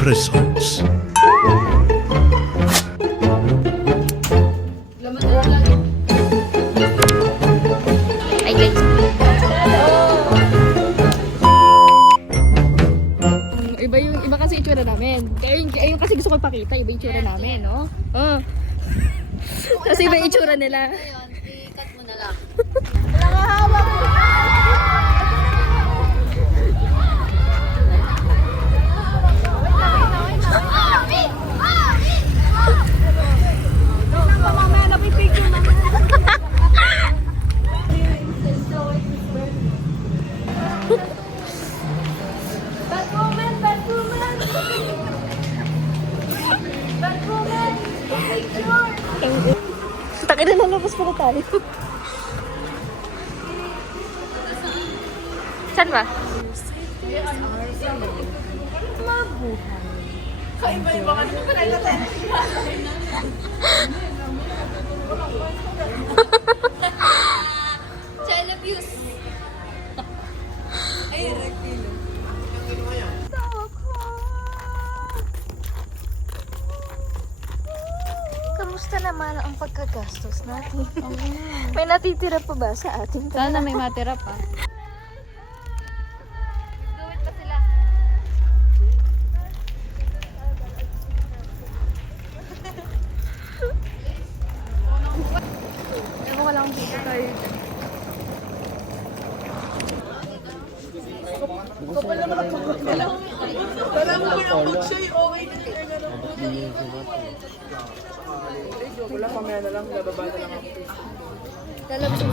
presents. Ay, guys. Iba kasi itsura namin. Ayun kasi gusto ko ipakita, iba itsura namin, no? Kasi iba itsura nila. I-cut mo na lang. Takin na lalabas pa na tayo. Saan ba? Kaiba-iba ka naman pala natin. Child abuse. Ay, rekilo. Kamusta naman ang pagkagastos natin? May natitira pa ba sa atin? Sana may matira pa. Gawin pa sila. Ewan ko lang kung dito tayo. Wala, mamaya na lang, bababa na lang ako.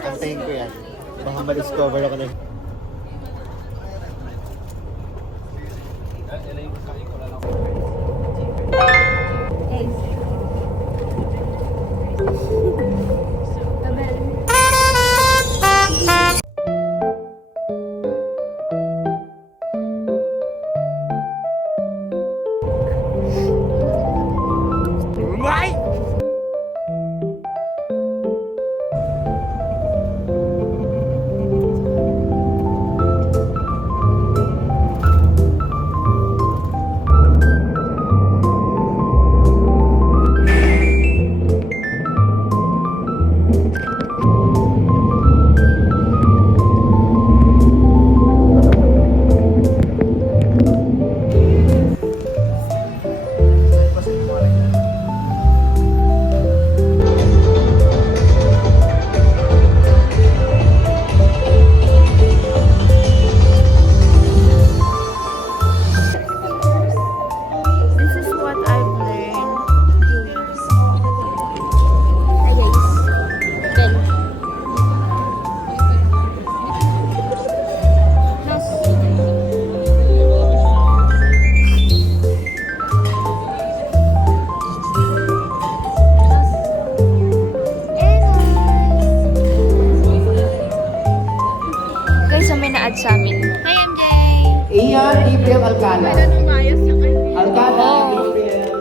Antayin ko yan. Baka ma-discover ako na. Sa amin. Hi, MJ! Ian, Gabriel Alcala. Alcala, Gabriel.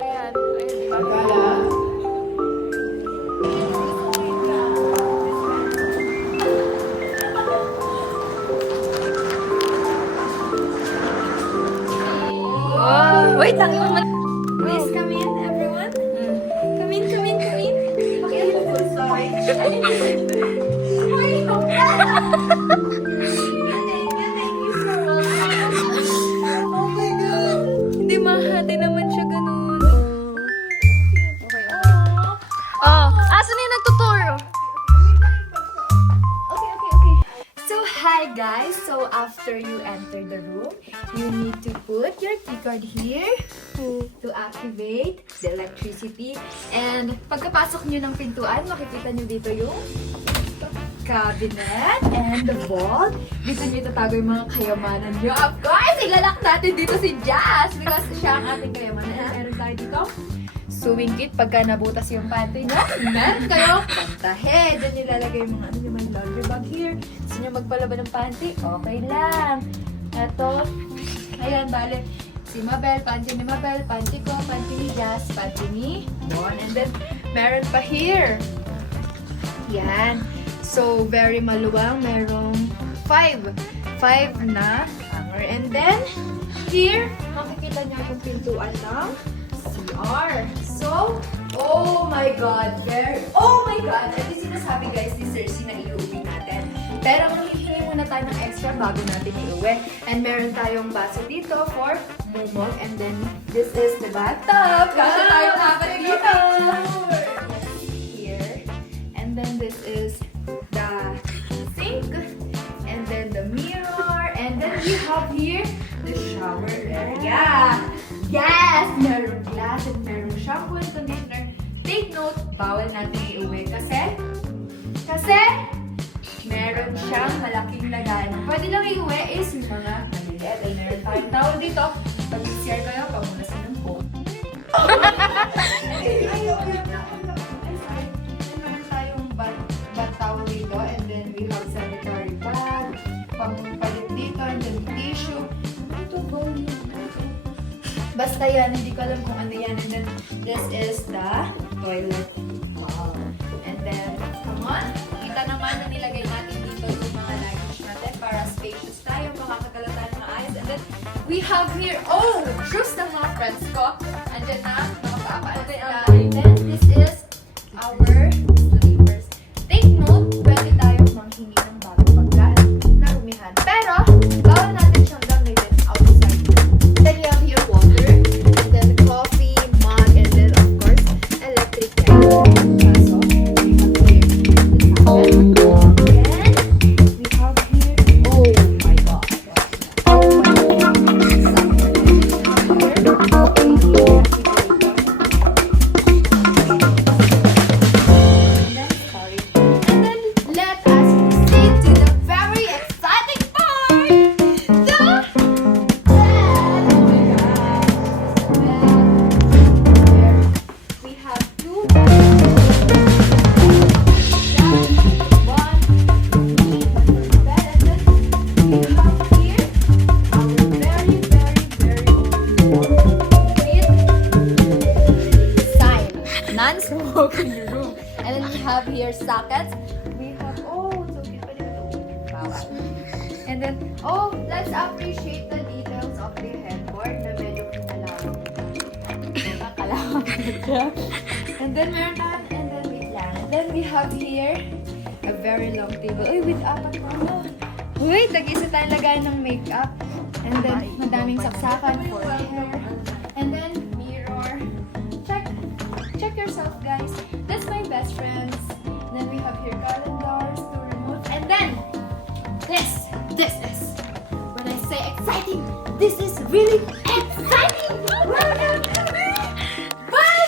Ayan. Alcala. Oh, wait lang. Please come in, everyone. Come in, come in, come in. Sorry. Oh my God. Hindi mahati naman siya ganun. Okay. Oh, asan yung nagtutur? Okay. So, hi guys. So, after you enter the room, you need to put your keycard here to activate the electricity. And pagkapasok nyo ng pintuan, makikita nyo dito yung cabinet and the vault. Dito nyo itatago yung mga kayamanan nyo. Of course, ilalak natin dito si Jazz because siya ang ating kayamanan. And meron tayo dito sewing kit pagka nabutas yung panty nyo. Meron kayong pantahe. Diyan nyo lalagay yung mga may laundry bag here. Gusto nyo magpalaba ng panty? Okay lang. Ito, ayan, bale. Si Mabel, panty ni Mabel, panty ko, panty ni Jazz, panty ni Bon. And then, meron pa here. Yan. So, very maluwang. Merong 5 5 na hanger. And then, here, makikita niyo yung pintuan ng CR. So, oh my God, At yung sinasabi guys, ni Cersei na iuwi natin. Pero maghihingi muna tayo ng extra bago natin iuwi. And meron tayong baso dito for mumog. And then, this is the bathtub. Kasi tayong apat dito. Here. And then, this is the sink. And then, the mirror. And then, we have here the shower area. Yes! Merong glass and merong shampoo and conditioner. Take note, bawal natin iuwi kasi meron siyang malaking lagayan. Pwede lang iuwi is yung mga maliliit. Ay, meron tayong towel dito. Pag CR kayo, pamunasan ng phone. Meron tayong bath towel dito and then we have sanitary pad, pampalit dito and then tissue. Ito ba yun? Basta yan, hindi ko alam kung ano yan. And then, this is the toilet bowl. And then, come on. Kita naman na nilagay natin dito yung mga luggage natin para spacious tayo, makakagala tayo ng ayos. And then, we have here, shoes ng mga friends ko. Andyan na, makapaalat sila. And then, this is our slippers. Take note, pwede tayong manghingi ng bagong pagkaan na rumihan. Pero, bawal natin siyang gamitin outside. Then we have here water, and then coffee, mug, and then of course, electric kettle. So, we have here this happen. Then, we have here, oh my God. And then, let us proceed to the very exciting part! The we have two non-smoking room. And then we have here sockets. We have, so cute pa dito. Bawal. And then, let's appreciate the details of the headboard na medyo kalawang. Nakakalawang siya. And then, meron tayo, and then, wait lang. And then, we have here a very long table. Uy, with apat pa mo. Uy, tag-isa tayo lagay ng makeup. And then, madaming saksakan for hair. And then, mirror. Check yourself, guys. That's my best friends. Then we have here calendars to remove. And then, this is, when I say exciting, this is really exciting! Welcome to me! Bye!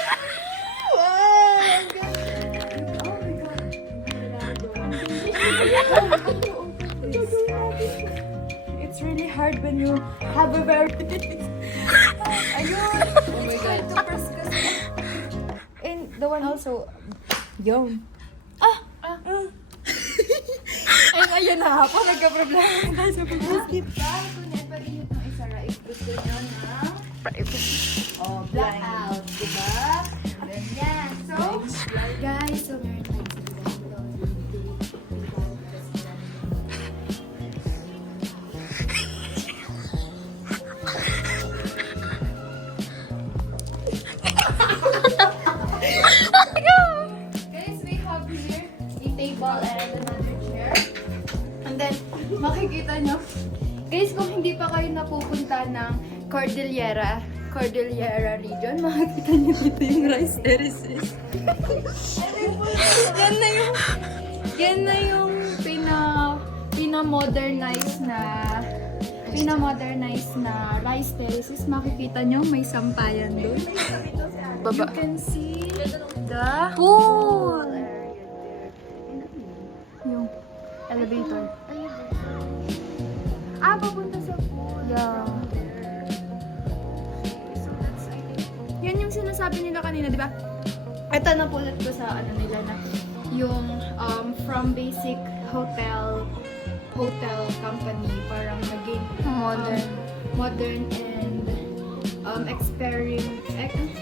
It's really hard when you have a very... Ayun! Oh my God. And the one also, yun. Ay, ayun na po. Nagka-problema na tayo sa pag-skip. Dahil kung pwede nyo itong isara if gusto nyo ng blackout. Diba? And then yan. So, guys, so meron tayo sa guys, we have here a table and another chair. And then, makikita nyo, guys, kung hindi pa kayo napupunta ng Cordillera region, makikita nyo dito yung rice terraces. yan na yung pina-modernize na rice terraces. Makikita nyo, may sampayan doon. You can see the pool area there. Yung elevator. Papunta sa pool. Yeah. So that's, I think, yun yung sinasabi nila kanina, di ba? Ito napulot ko sa ano nila na yung from basic hotel company, parang naging modern and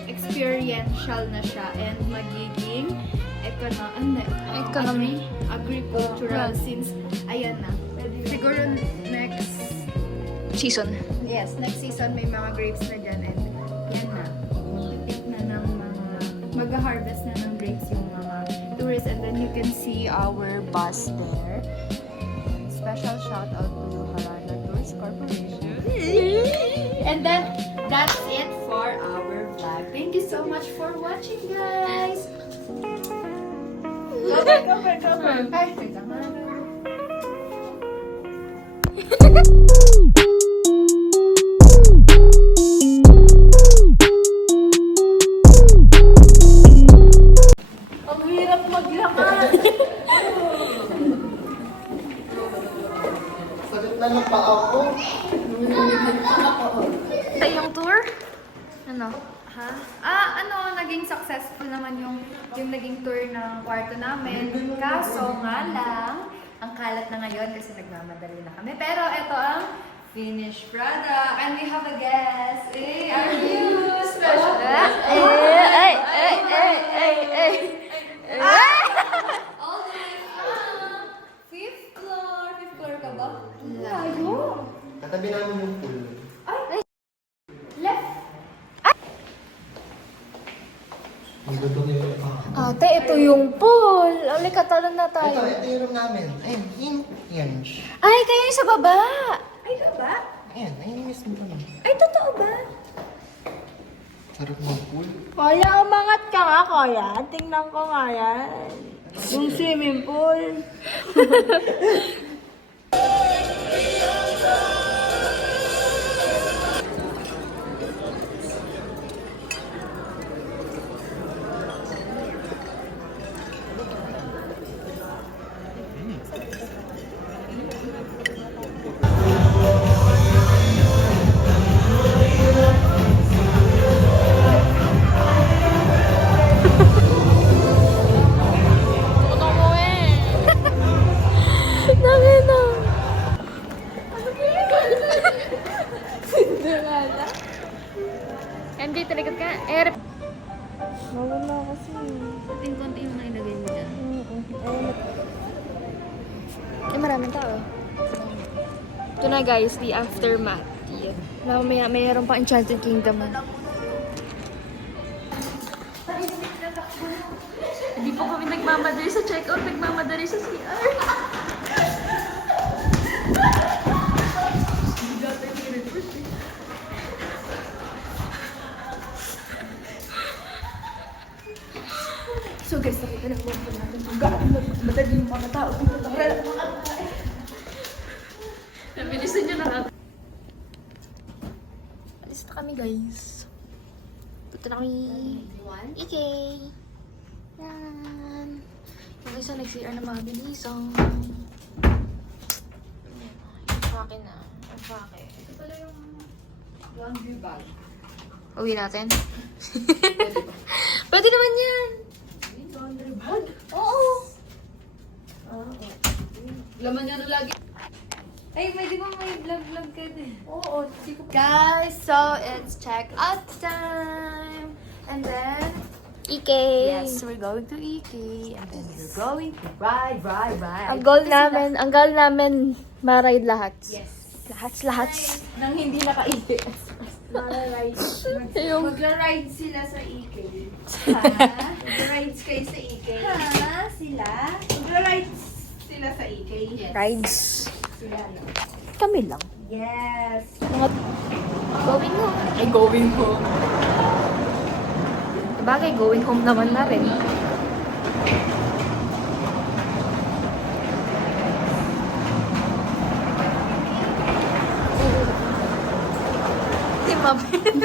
experiential na siya and magiging agricultural since ayan na siguro next Season. Yes, next season may mga grapes na dyan and yan na. Pick na ng mga, mag-harvest na ng grapes yung mga tourists and then you can see our bus there. Special shout out to Harana Tourist Corporation. And then, that's it for our vlog. Thank you so much for watching, guys! Ay, teka nga. Ang hirap maglakad. Sakit na ng paa ko. Sa iyong tour? Ano? Ha? Naging successful naman yung naging tour ng kwarto namin. Kaso nga lang, ang kalat na ngayon kasi nagmamadali na kami. Pero ito ang finished product. And we have a guest. Are you special guest? All the way from 5th floor. 5th floor ka ba? Layo. Katabi namin yung pool. Left. Ang gusto niyo yung Ate, ito yung pool. Halika, talon na tayo. Ito yung room namin. Ayun, yan. Ay, kayo yung sa baba. Ay, ka ba? Ayan, ayun mismo pa lang. Ay, totoo ba? Sarap ng pool. Kaya umangat ka nga, Kuya. Tingnan ko nga yan. Yung swimming pool. Nakita. MJ, talikod ka. Nawala kasi. Konti yung nailagay mo dyan. Maraming tao. Ito na guys, the aftermath. Yeah. Mayroon pa Enchanted Kingdom. Hindi po kami nagmamadali sa check-out, nagmamadali sa CR. So guys, nakita na po natin kung gaano madali yung mga tao. Nabilisan nyo na natin. Alis na kami guys. Dito na kami. Ikay. Yan. Yung isa nag-CR na mabilisan. Yung sa akin na. Yung sa akin. Ito pala yung laundry bag. Uwi natin? Pwede naman yan. Laundry bag? Oo. Laman niya na lagi. Ay, pwede ba may vlog-vlog ka din? Oo, hindi ko. Guys, so it's check-out time. And then, yes, we're going to EK. And then we're going to ride. Ang goal namin, ma-ride lahat. Yes. Lahat. Nang hindi naka-EK. Yung Magra-ride sila sa EK. Ha? Magra-rides kayo sa EK. Ha? Sila? Magra-rides sila sa EK. Yes. rides. Sila, no? Kami lang. Yes. Going home. Ay, going home. Bagay, going home naman na rin. Si Mabel.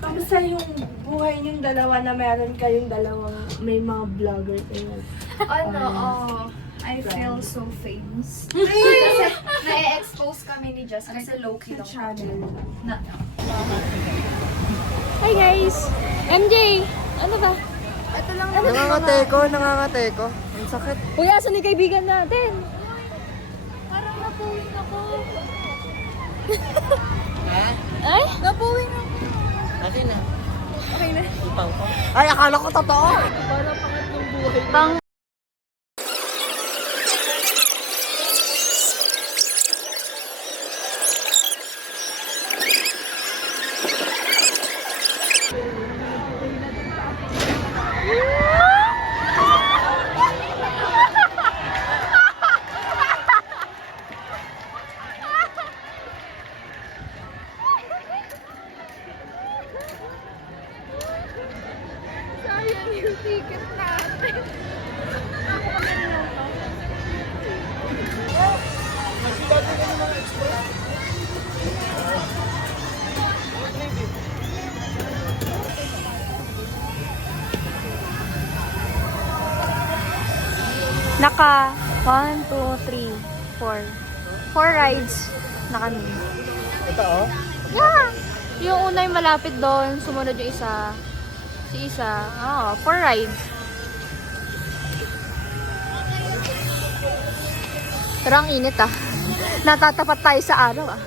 Kamusta yung buhay niyong dalawa na meron kayong dalawang may mga vlogger kayo? I feel so famous. Kasi na-expose kami ni Jess kasi low-key lang Channel. na. Hi guys! MJ! Ano ba? Ito lang Nangangate ko. Ang sakit. Uy, asan yung kaibigan natin? Parang napuwing ako. Ay? Napuwing ako. Atin na. Okay na. Ay, akala ko totoo! Pang Sayang yung ticket natin. naka 1, 2, 3, 4. 4 rides na kami. Ito oh. Yeah! Yung una yung malapit doon, sumunod yung isa. Si isa. 4 rides. Pero ang init ah. Natatapat tayo sa araw ah.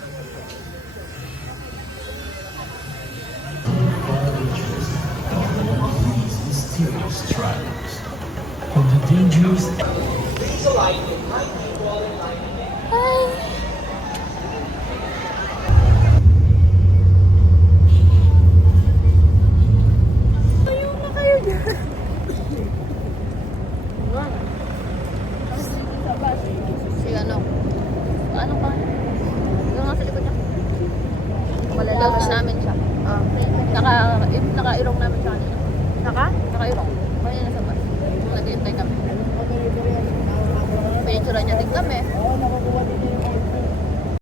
Ay! Si ano? Ano ka? Yung nasa likod niya. Malalabas namin siya. Naka-irong namin siya kanina. Naka? Naka-irong.